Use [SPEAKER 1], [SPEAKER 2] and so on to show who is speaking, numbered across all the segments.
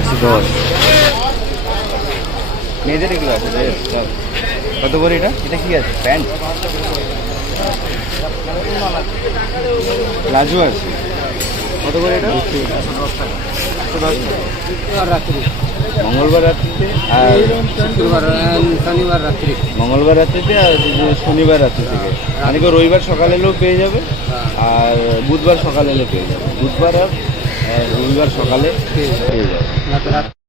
[SPEAKER 1] একশো দশ। মেয়েদের এগুলো আছে। কত করে এটা? এটা কি আছে? প্যান্ট? প্লাজো আছে। কত করে এটা? মঙ্গলবার রাত্রিতে আর
[SPEAKER 2] শুক্রবার শনিবার রাত্রি।
[SPEAKER 1] মঙ্গলবার রাত্রিতে আর শনিবার রাত্রি থেকে। মানে রবিবার সকালে এলেও পেয়ে যাবে আর বুধবার সকালে এলেও পেয়ে যাবে। বুধবার আর রবিবার সকালে। পেয়ে যাবে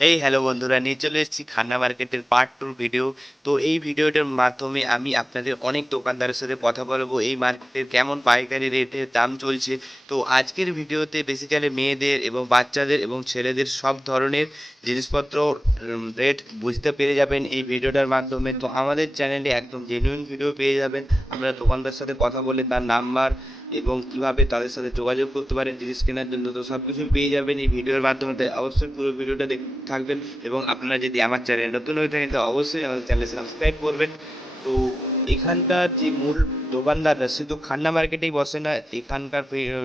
[SPEAKER 3] এই হ্যালো বন্ধুরা। নিয়ে চলে এসেছি খান্না মার্কেটের পার্ট টুর ভিডিও তো এই ভিডিওটার মাধ্যমে আমি আপনাদের অনেক দোকানদারের সাথে কথা বলব। এই মার্কেটের কেমন পাইকারি রেটে দাম চলছে? তো আজকের ভিডিওতে বেসিক্যালি মেয়েদের এবং বাচ্চাদের এবং ছেলেদের সব ধরনের জিনিসপত্র রেট বুঝতে পেরে যাবেন এই ভিডিওটার মাধ্যমে। তো আমাদের চ্যানেলে একদম জেনুইন ভিডিও পেয়ে যাবেন। আমরা দোকানদার সাথে কথা বলে তার নাম্বার এবং কীভাবে তাদের সাথে যোগাযোগ করতে পারেন জিনিস কেনার জন্য, তো সব কিছু পেয়ে যাবেন এই ভিডিওর মাধ্যমে। অবশ্যই পুরো ভিডিওটা থাকবেন এবং আপনারা যদি আমার চ্যানেল নতুন হয়ে থাকেন, তো অবশ্যই আমাদের চ্যানেল সাবস্ক্রাইব করবেন। তো এখানকার যে মূল দোকানদাররা, শুধু খান্না মার্কেটেই বসে না, এখানকার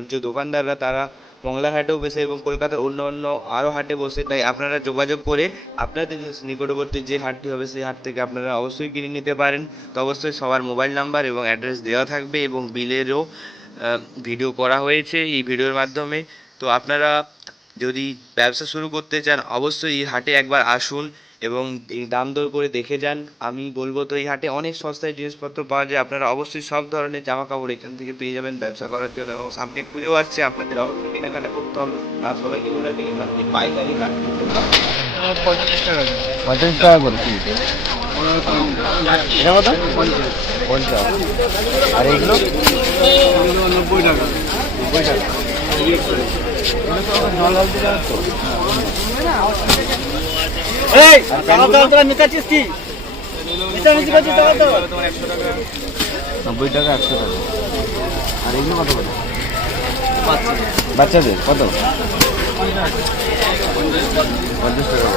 [SPEAKER 3] যে দোকানদাররা, তারা মংলা হাটেও বসে এবং কলকাতার অন্য অন্য আরও হাটে বসে, তাই আপনারা যোগাযোগ করে আপনাদের নিকটবর্তী যে হাটটি হবে সেই হাট থেকে আপনারা অবশ্যই কিনে নিতে পারেন। তো অবশ্যই সবার মোবাইল নাম্বার এবং অ্যাড্রেস দেওয়া থাকবে এবং বিলেরও ভিডিও করা হয়েছে এই ভিডিওর মাধ্যমে। তো আপনারা যদি ব্যবসা শুরু করতে চান, অবশ্যই এই হাটে একবার আসুন। এবং এই দাম দর করে দেখে যান। আমি বলব তো এই হাটে অনেক সস্তায় জিনিসপত্র পাওয়া যায়। আপনারা অবশ্যই সব ধরনের জামা কাপড় এখান থেকে পেয়ে যাবেন। ব্যবসা করার জন্য এবং সামনে পুজো আসছে। আপনাদের অবশ্যই কেনাকাটা করতে হবে আর সবাইকে বলে দিই আপনি পাইকারি হাট।
[SPEAKER 1] পঁয়তাল্লিশ টাকা করে। এটা কত? পঞ্চাশ। আর এগুলো?
[SPEAKER 2] নব্বই টাকা।
[SPEAKER 1] নব্বই টাকা। এগুলো তো আবার জল ঢালতে যাবে তো
[SPEAKER 2] এই তোরা নিকাচ্ছিস কি? নিচে করছিস টাকা তো
[SPEAKER 1] নব্বই টাকা একশো টাকা। আর এগুলো কত করে? বাচ্চাদের কত? পঞ্চাশ টাকা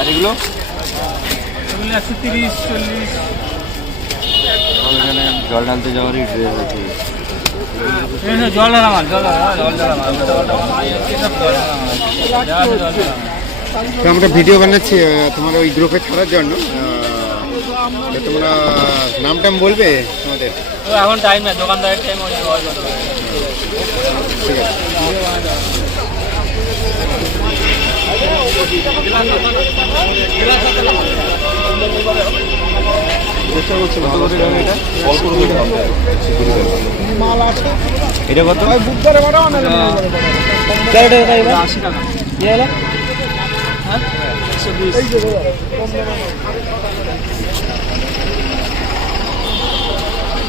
[SPEAKER 1] আর এগুলো?
[SPEAKER 2] একশো তিরিশ চল্লিশ।
[SPEAKER 1] জল ঢালতে যাওয়ারই ড্রেস আছে।
[SPEAKER 2] জল
[SPEAKER 4] তো আমরা ভিডিও বানাচ্ছি তোমার ওই গ্রুপে ছাড়ার জন্য। তোমরা নাম টাম বলবে তোমাদের?
[SPEAKER 2] এখন টাইম নেই দোকানদারের টাইম
[SPEAKER 4] ঠিক আছে।
[SPEAKER 1] চেষ্টা করছি কত করে দাম এটা এটা কত
[SPEAKER 2] আশি টাকা। কি হলো? হ্যাঁ একশো বিশ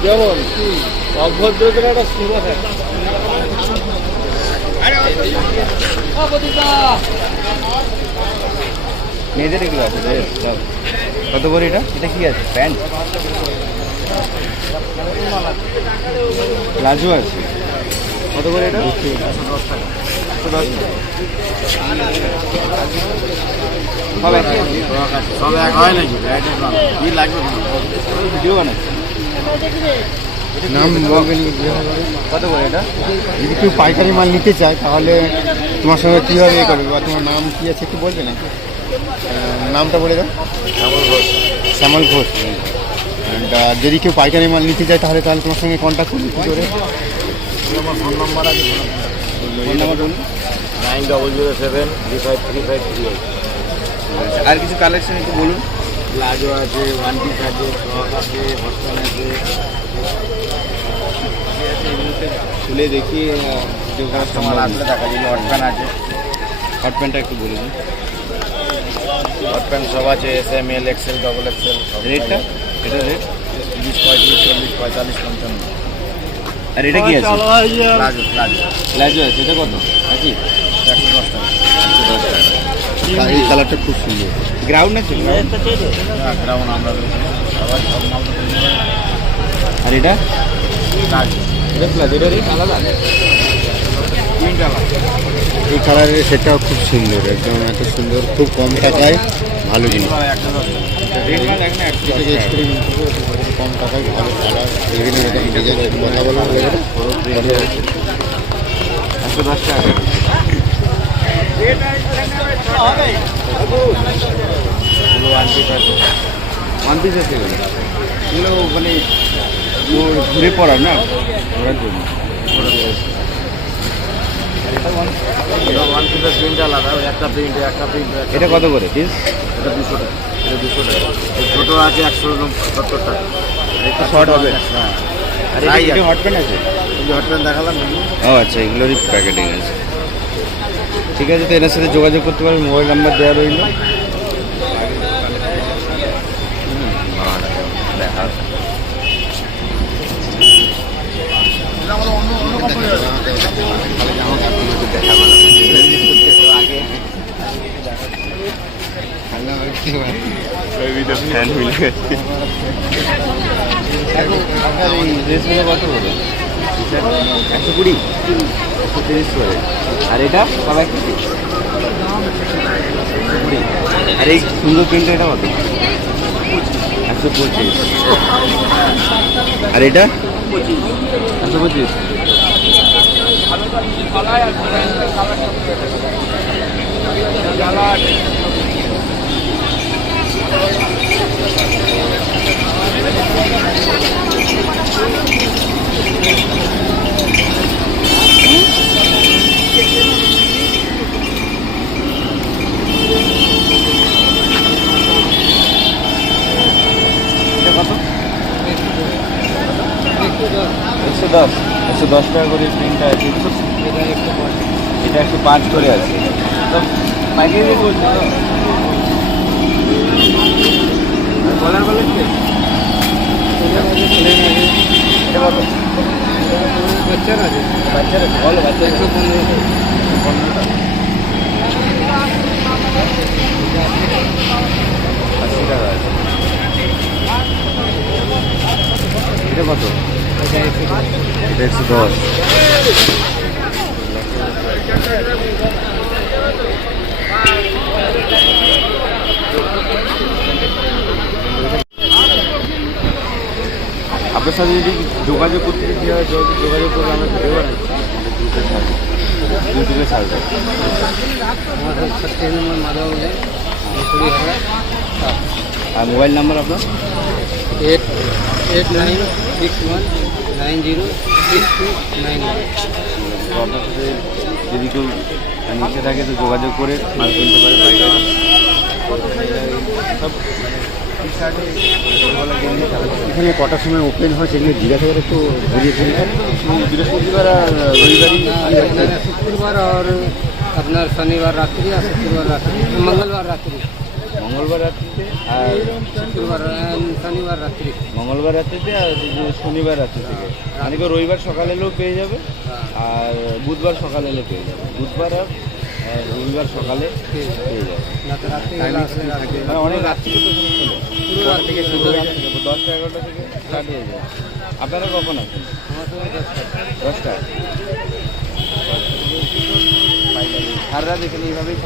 [SPEAKER 2] যেমন অভদ্রতার একটা সীমা থাকে
[SPEAKER 1] মেয়েদের এগুলো আছে। কত করে এটা? এটা কি আছে? প্যান্ট? প্লাজো আছে। কত করে এটা? একশো দশ টাকা সব একই
[SPEAKER 4] সব এক হয় নাকি? কি লাগবে?
[SPEAKER 1] ভিডিও বানাচ্ছি
[SPEAKER 4] নাম বলবেন
[SPEAKER 1] কত করে এটা?
[SPEAKER 4] যদি কেউ পাইকারি মাল নিতে চায় তাহলে তোমার সঙ্গে কীভাবে এ করবে বা তোমার নাম কি আছে একটু বলবে না নামটা বলে দাও। শ্যামল ঘোষ। And, আহ, যদি কেউ পাইকারি মাল নিতে চায় তাহলে তাহলে তোমার সঙ্গে কন্ট্যাক্ট করবে কী করে?
[SPEAKER 1] ফোন নাম্বার বলুন।
[SPEAKER 5] Nine double zero seven three five three five three eight
[SPEAKER 1] আর কিছু কালেকশন একটু বলুন।
[SPEAKER 5] প্লাজো আছে ওয়ান পিস আছে ফ্রক আছে বস্তান আছে।
[SPEAKER 1] খুলে দেখি যে কাস্টমার আসলে
[SPEAKER 5] দেখা দিল হট প্যান্ট আছে।
[SPEAKER 1] হট প্যান্টটা একটু বলে দিন।
[SPEAKER 5] হট প্যান্ট সব আছে S M L XL double XL
[SPEAKER 1] রেটটা এটা রেট
[SPEAKER 5] তিরিশ পঁয়ত্রিশ চল্লিশ পঁয়তাল্লিশ পঞ্চান্ন।
[SPEAKER 1] আর এটা কি আছে?
[SPEAKER 5] প্লাজো প্লাজো
[SPEAKER 1] প্লাজো আছে এটা কত? আছে
[SPEAKER 5] একশো দশ টাকা।
[SPEAKER 1] একশো দশ টাকা।
[SPEAKER 4] এই কালারটা খুব সুন্দর।
[SPEAKER 1] গ্রাউন্ড আছে?
[SPEAKER 5] গ্রাউন্ড আমরা সবাই সব মাল তো পেয়ে যাবেন।
[SPEAKER 1] আর এটা?
[SPEAKER 5] প্লাজো
[SPEAKER 1] এটা প্লাজো এটা রেট আলাদা।
[SPEAKER 4] এই কালারের সেটাও খুব সুন্দর একদম এত সুন্দর খুব কম টাকায় ভালো জিনিস। এটা যে experiment করব, কম টাকায় ভালো কালার বিভিন্ন রকম ডিজাইন কথা বলা হয়ে গেলে।
[SPEAKER 1] একশো দশ টাকা। ওয়ান পিস আছে। এগুলো। এগুলো মানে ঘুরে পড়ার না? ঘোরার জন্য।
[SPEAKER 5] ওয়ান পিসের প্রিন্ট আলাদা একটা প্রিন্ট একটা প্রিন্ট
[SPEAKER 1] এটা কত করে পিস
[SPEAKER 5] এটা দুশো টাকা এটা দুশো টাকা। ছোটো আছে একশো সত্তর টাকা।
[SPEAKER 1] একটু শর্ট হবে।
[SPEAKER 5] হ্যাঁ।
[SPEAKER 1] আর এটা-
[SPEAKER 5] Size
[SPEAKER 1] এটা হট প্যান্ট আছে?
[SPEAKER 5] হট প্যান্ট দেখালাম
[SPEAKER 1] ও আচ্ছা এগুলোরই প্যাকেটিং আছে। ঠিক আছে তো এনার সাথে যোগাযোগ করতে পারবেন মোবাইল নাম্বার দেওয়া রইল। ড্রেসগুলো কত করে একশো কুড়ি একশো তিরিশ করে আর এটা সবাই কুড়ি আর এই সুন্দর প্রিন্ট এটা কত একশো পঁচিশ আর এটা একশো পঁচিশ এটা কত একশো দশ একশো দশ টাকা করে প্রিন্টটা আছে। এটা একশো পাঁচ করে আছে। বলে এটা আছে? বাচ্চার আছে। এটা কত? একশো দশ আপনার সাথে যদি যোগাযোগ করতে যোগাযোগ করে আমরা ভিডিও বানাচ্ছি ইউটিউবে ছাড়বো ছাড়বো।
[SPEAKER 2] আমাদের ছত্রিশ নম্বর মাধব
[SPEAKER 1] আর মোবাইল নাম্বার আপনার?
[SPEAKER 2] Eight eight nine, six one. Nine zero two nine
[SPEAKER 1] আপনার সাথে যদি কেউ নিচে থাকে তো যোগাযোগ করে মাল কিনতে পারে পাইকারি সব
[SPEAKER 4] এখানে কটার সময় ওপেন হয় সেগুলো জিজ্ঞাসা করে একটু ঘুরিয়ে ফিরিয়ে
[SPEAKER 1] বৃহস্পতিবার আর রবিবারই
[SPEAKER 2] শুক্রবার আর আপনার শনিবার রাত্রি আর শুক্রবার রাত্রি, মঙ্গলবার রাত্রি।
[SPEAKER 1] মঙ্গলবার রাত্রিতে আর
[SPEAKER 2] শুক্রবার শনিবার রাত্রি।
[SPEAKER 1] মঙ্গলবার রাত্রিতে আর শনিবার রাত্রি থেকে। মানে কেউ রবিবার সকালে এলেও পেয়ে যাবে আর বুধবার সকালে এলে পেয়ে যাবে। বুধবার আর রবিবার সকালে পেয়ে যাবে। মানে অনেক রাত্রি তো
[SPEAKER 2] পুরো রাত থেকে
[SPEAKER 1] দশটা এগারোটা থেকে স্টার্ট হয়ে যায়। আপনারা কখন আছেন?
[SPEAKER 2] দশটা।
[SPEAKER 1] সারা রাত এখানে এইভাবেই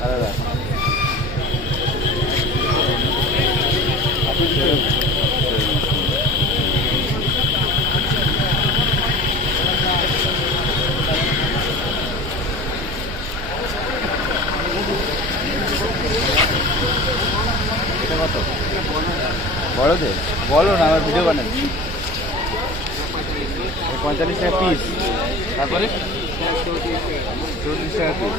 [SPEAKER 1] সারা রাত। কত বড়দের বলো না, আমার ভিডিও বানাচ্ছি। পঁয়তাল্লিশ টাকা পিস তারপরে? চৌত্রিশ টাকা পিস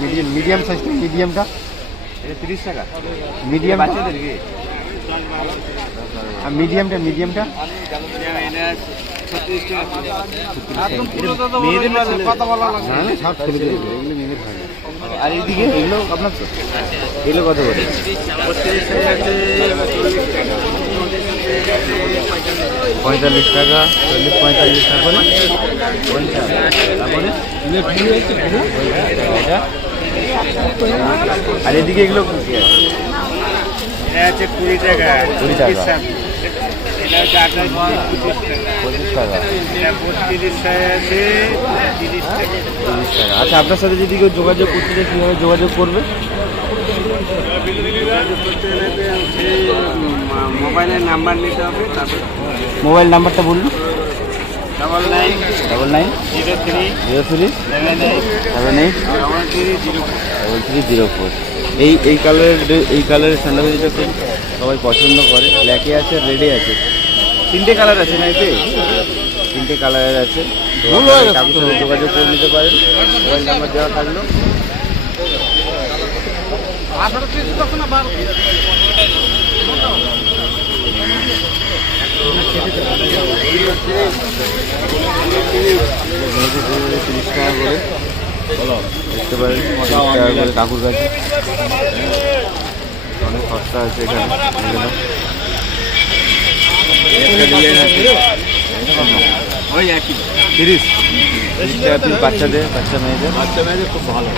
[SPEAKER 4] মিডিয়াম মিডিয়াম সাইজটা মিডিয়ামটা
[SPEAKER 1] এটা তিরিশ টাকা।
[SPEAKER 4] মিডিয়াম
[SPEAKER 1] বাচ্চাদের কি?
[SPEAKER 4] আর মিডিয়ামটা মিডিয়ামটা
[SPEAKER 1] আর এইদিকে এগুলো আপনার এগুলো কত করে? পঁয়তাল্লিশ টাকা চল্লিশ পঁয়তাল্লিশ টাকা পঞ্চাশ তারপরে? আর এদিকে এগুলো আছে
[SPEAKER 5] কুড়ি টাকা।
[SPEAKER 1] কুড়ি আচ্ছা আপনার সাথে যদি কেউ যোগাযোগ করতে চায় কীভাবে যোগাযোগ করবে?
[SPEAKER 5] মোবাইলের নাম্বার নিতে হবে
[SPEAKER 1] মোবাইল নাম্বারটা বলুন।
[SPEAKER 5] Double nine
[SPEAKER 1] double nine
[SPEAKER 5] zero three
[SPEAKER 1] zero three
[SPEAKER 5] seven eight
[SPEAKER 1] seven eight
[SPEAKER 5] double three zero
[SPEAKER 1] double three zero four এই এই কালারের এই কালারের স্যান্ডেলটা খুব সবাই পছন্দ করে। ব্ল্যাকে আছে রেডে আছে। তিনটে কালার আছে না এতে? তিনটে কালারের আছে। কাকুর সাথে যোগাযোগ করে নিতে পারেন। মোবাইল নাম্বার দেওয়া থাকল। তিরিশ টাকা করে দেখতে পারেন তিরিশ টাকা অনেক সস্তা আছে এখানে তিরিশ তিরিশ টাকা পিস বাচ্চাদের বাচ্চা মেয়েদের
[SPEAKER 5] বাচ্চা মেয়েদের খুব ভালো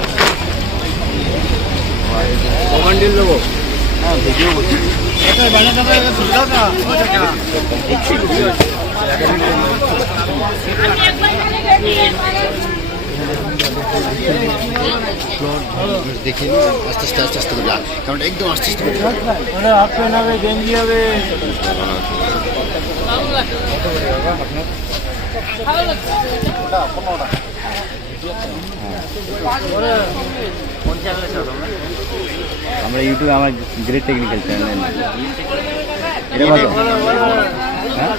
[SPEAKER 5] কমান্ডিল দেবো
[SPEAKER 1] হ্যাঁ ভিডিও
[SPEAKER 4] দেখে আস্তে আস্তে আস্তে আস্তে করে কারণ একদম আস্তে আস্তে করে
[SPEAKER 5] হবে গেঞ্জি হবে
[SPEAKER 1] আমরা ইউটিউবে আমার গ্রেট টেকনিক্যাল চ্যানেল এটা কত হ্যাঁ?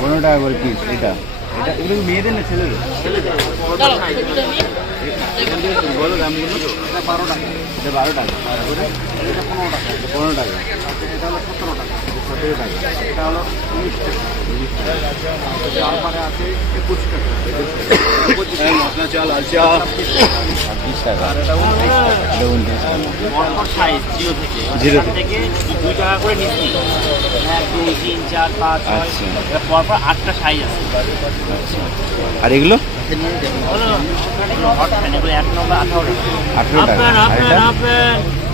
[SPEAKER 1] পনেরো টাকা করে পিস এটা। এটা এগুলো মেয়েদের না ছেলেদের? বলো দামগুলো এটা বারো টাকা। এটা বারো টাকা। পনেরো টাকা। পনেরো টাকা। এটা হলো সতেরো টাকা। এটা হলো উনিশ টাকা তারপরে আছে একুশ টাকা
[SPEAKER 5] মশলা চাল লাল চাল
[SPEAKER 1] ছাব্বিশ টাকা এটা উনত্রিশ টাকা
[SPEAKER 5] সাইজ জিরো থেকে
[SPEAKER 1] জিরো
[SPEAKER 5] থেকে দুই টাকা করে নিচ্ছি। এক দুই তিন চার পাঁচ ছয়
[SPEAKER 1] আচ্ছা।
[SPEAKER 5] পরপর আটটা সাইজ আছে।
[SPEAKER 1] আচ্ছা। আর এগুলো?
[SPEAKER 5] আঠারো টাকা।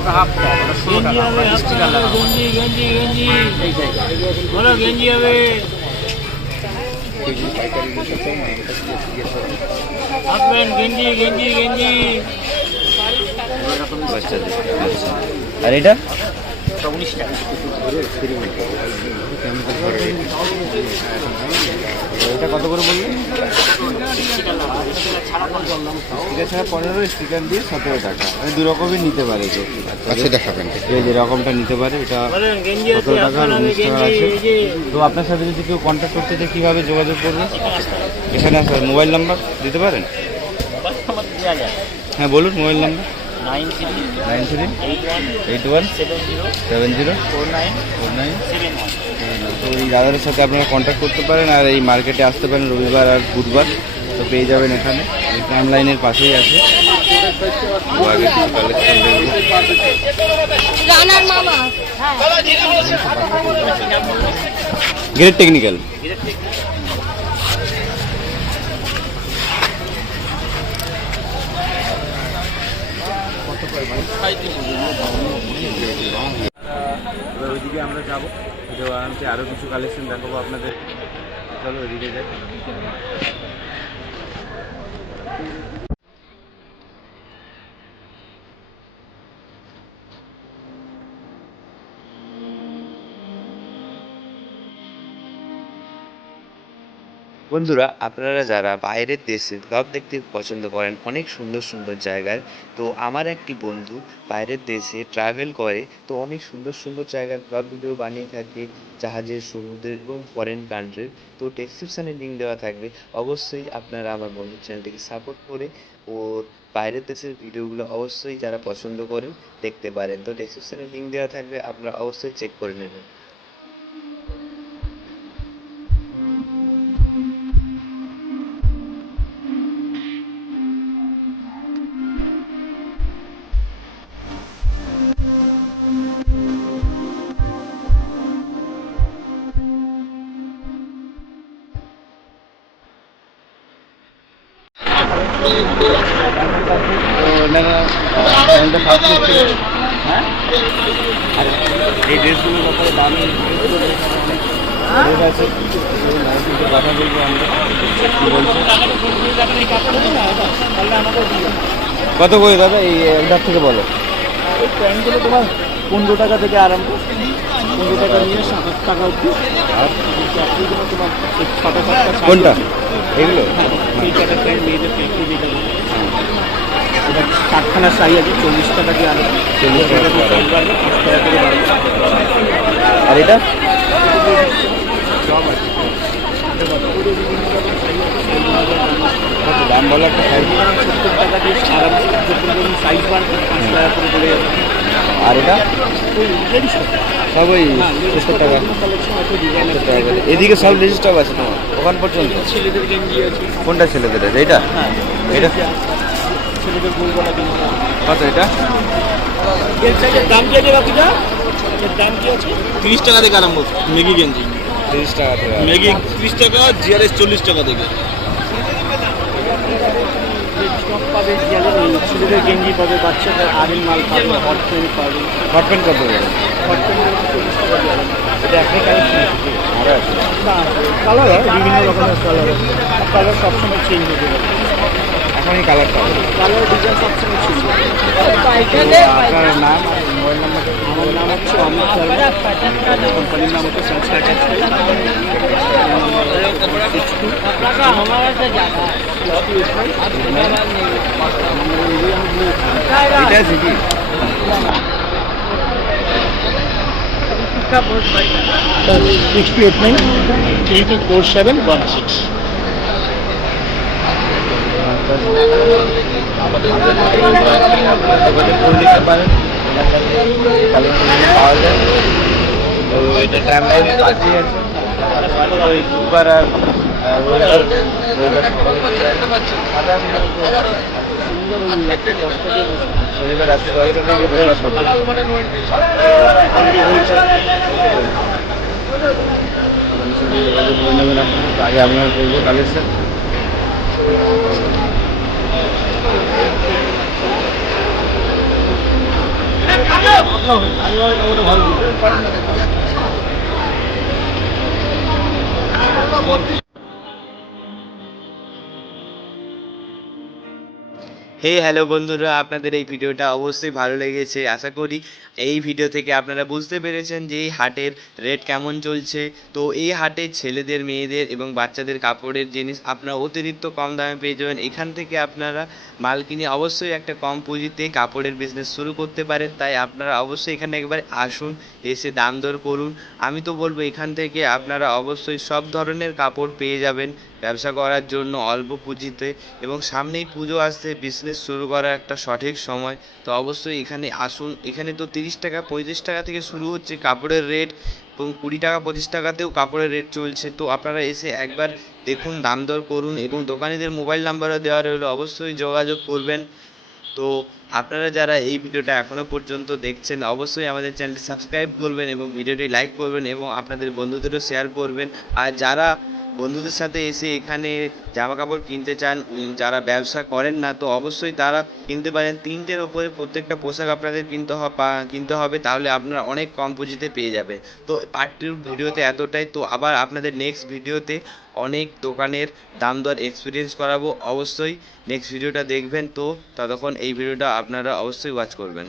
[SPEAKER 5] ওটা হাফ প্যান্ট ওটা
[SPEAKER 2] গেঞ্জি গেঞ্জি গেঞ্জি গেঞ্জি হবে হাফ প্যান্ট গেঞ্জি গেঞ্জি গেঞ্জি
[SPEAKER 1] বাচ্চাদের আচ্ছা আর এটা
[SPEAKER 5] উনিশ টাকা
[SPEAKER 1] এটা কত করে বললেন স্টিকার ছাড়া পনেরো স্টিকার দিয়ে সতেরো টাকা। মানে দু রকমই নিতে পারে
[SPEAKER 4] আচ্ছা দেখাবেন।
[SPEAKER 1] যে যে রকমটা নিতে পারে এটা
[SPEAKER 2] আছে
[SPEAKER 1] সতেরো টাকা
[SPEAKER 2] প্যান্ট
[SPEAKER 1] উনিশ টাকা আছে। তো আপনার সাথে যদি কেউ কন্ট্যাক্ট করতে চায় কীভাবে যোগাযোগ করবে? এখানে আসার মোবাইল নাম্বার দিতে পারেন? হ্যাঁ বলুন mobile number.
[SPEAKER 5] Nine three
[SPEAKER 1] nine three
[SPEAKER 5] eight one seven zero
[SPEAKER 1] seven zero
[SPEAKER 5] four nine
[SPEAKER 1] four nine তো এই দাদাদের সাথে আপনারা কন্ট্যাক্ট করতে পারেন আর এই মার্কেটে আসতে পারেন রবিবার আর বুধবার তো পেয়ে যাবেন এখানে। এই ট্রাম লাইনের পাশেই আছে। গ্রেট টেকনিক্যাল এবার ওইদিকে আমরা যাব ভিডিও বানাতে আরও কিছু কালেকশন দেখাবো আপনাদের। চলো এদিকে যাই।
[SPEAKER 3] বন্ধুরা, আপনারা যারা বাইরের দেশে ব্লগ দেখতে পছন্দ করেন, অনেক সুন্দর সুন্দর জায়গায়, তো আমার একটি বন্ধু বাইরের দেশে ট্রাভেল করে, তো অনেক সুন্দর সুন্দর জায়গার ব্লগ ভিডিও বানিয়ে থাকে, জাহাজের সমুদ্রের এবং ফরেন কান্ট্রির তো ডেসক্রিপশানে লিঙ্ক দেওয়া থাকবে। অবশ্যই আপনারা আমার বন্ধুর চ্যানেলটিকে সাপোর্ট করে ওর বাইরের দেশের ভিডিওগুলো অবশ্যই যারা পছন্দ করেন, দেখতে পারেন। তো ডেসক্রিপশানে লিঙ্ক দেওয়া থাকবে, আপনারা অবশ্যই চেক করে নেবেন।
[SPEAKER 1] কত করে দাদা এই একটার থেকে বলো
[SPEAKER 6] প্যান্টগুলো তোমার পনেরো টাকা থেকে আরম্ভ পনেরো টাকা নিয়ে সাত টাকা অব্দি আর তোমার
[SPEAKER 1] কোনটা। এগুলো
[SPEAKER 6] মেয়েদের প্যান্ট যেটা। এটা চারখানা সাইজ আছে চল্লিশ টাকা দিয়ে আরম্ভ
[SPEAKER 1] চল্লিশ টাকা আর এটা দাম বলো একটা সাইজ
[SPEAKER 6] সত্তর টাকা দিয়ে আরম্ভ সাইজ বাড়বে পাঁচ টাকা করে
[SPEAKER 1] আর এটা? সব ওই সত্তর টাকা। এদিকে সব লেডিস স্টক আছে তোমার ওখান পর্যন্ত? কোনটা ছেলেদের আছে? এটা এটা কত এটা?
[SPEAKER 6] দাম কি আছে বাপিদা দাম কি আছে তিরিশ টাকা থেকে আরম্ভ মেগি গেঞ্জি।
[SPEAKER 1] তিরিশ টাকা থেকে।
[SPEAKER 6] মেগি তিরিশ টাকা জিআরএস চল্লিশ টাকা থেকে। পাবে ছেলেদের গেঞ্জি পাবে বাচ্চাদের আরেল মাল পাবে হট প্যান্ট পাবে।
[SPEAKER 1] হট প্যান্ট কত করে?
[SPEAKER 6] হট প্যান্ট একটাই কালেকশন আছে।
[SPEAKER 1] আছে
[SPEAKER 6] কালার হয় বিভিন্ন রকমের কালার কালার সবসময় চেঞ্জ হতে পারে।
[SPEAKER 1] এখন এই কালারটা
[SPEAKER 6] কালার ডিজাইন সবসময় চেঞ্জ হবে
[SPEAKER 1] আপনার নাম? আর মোবাইল নাম্বারটা
[SPEAKER 6] আমার নাম হচ্ছে অমিত শর্মা কোম্পানির নাম হচ্ছে সংস্কার টেক্সটাইল
[SPEAKER 1] এটা আছে কি
[SPEAKER 6] sixty eight nine eight eight four seven
[SPEAKER 1] পাওয়া যায় তো এটা টাইম লাইন কাছেই আছে ওই বুধবার আর রবিবার রবিবার রবিবার রাত্রে আগে আপনার করব কালেকশন ভালো।
[SPEAKER 3] হে হ্যালো বন্ধুরা, আপনাদের এই ভিডিওটা অবশ্যই ভালো লেগেছে, আশা করি এই ভিডিও থেকে আপনারা বুঝতে পেরেছেন যে এই হাটের রেট কেমন চলছে। তো এই হাটে ছেলেদের, মেয়েদের এবং বাচ্চাদের কাপড়ের জিনিস আপনারা অতিরিক্ত কম দামে পেয়ে যাবেন। এখান থেকে আপনারা মাল কিনে অবশ্যই একটা কম পুঁজিতে কাপড়ের বিজনেস শুরু করতে পারেন। তাই আপনারা অবশ্যই এখানে একবার আসুন, এসে দাম দর করুন। আমি তো বলব এখান থেকে আপনারা অবশ্যই সব ধরনের কাপড় পেয়ে যাবেন। ব্যবসা করার জন্য অল্প পুঁজিতে এবং সামনেই পুজো আসছে বিজনেস শুরু করার একটা সঠিক সময়। তো অবশ্যই এখানে আসুন। এখানে তো তিরিশ টাকা, পঁয়ত্রিশ টাকা থেকে শুরু হচ্ছে কাপড়ের রেট এবং কুড়ি টাকা, পঁচিশ টাকাতেও কাপড়ের রেট চলছে। তো আপনারা এসে একবার দেখুন, দাম দর করুন এবং দোকানিদের মোবাইল নাম্বারও দেওয়া রইল। অবশ্যই যোগাযোগ করবেন। তো আপনারা যারা এই ভিডিওটা এখনও পর্যন্ত দেখছেন, অবশ্যই আমাদের চ্যানেলটি সাবস্ক্রাইব করবেন এবং ভিডিওটি লাইক করবেন এবং আপনাদের বন্ধুদেরও শেয়ার করবেন। আর যারা বন্ধুদের সাথে এসে এখানে জামা কাপড় কিনতে চান যারা ব্যবসা করেন না, তো অবশ্যই তারা কিনতে পারেন। তিনটের ওপরে প্রত্যেকটা পোশাক আপনাদের কিনতে কিনতে হবে, তাহলে আপনারা অনেক কম পুঁজিতে পেয়ে যাবে তো পার্ট ভিডিওতে এতটাই, তো আবার আপনাদের নেক্সট ভিডিওতে অনেক দোকানের দাম দর এক্সপিরিয়েন্স করাবো। অবশ্যই নেক্সট ভিডিওটা দেখবেন, তো ততক্ষণ এই ভিডিওটা আপনারা অবশ্যই ওয়াচ করবেন।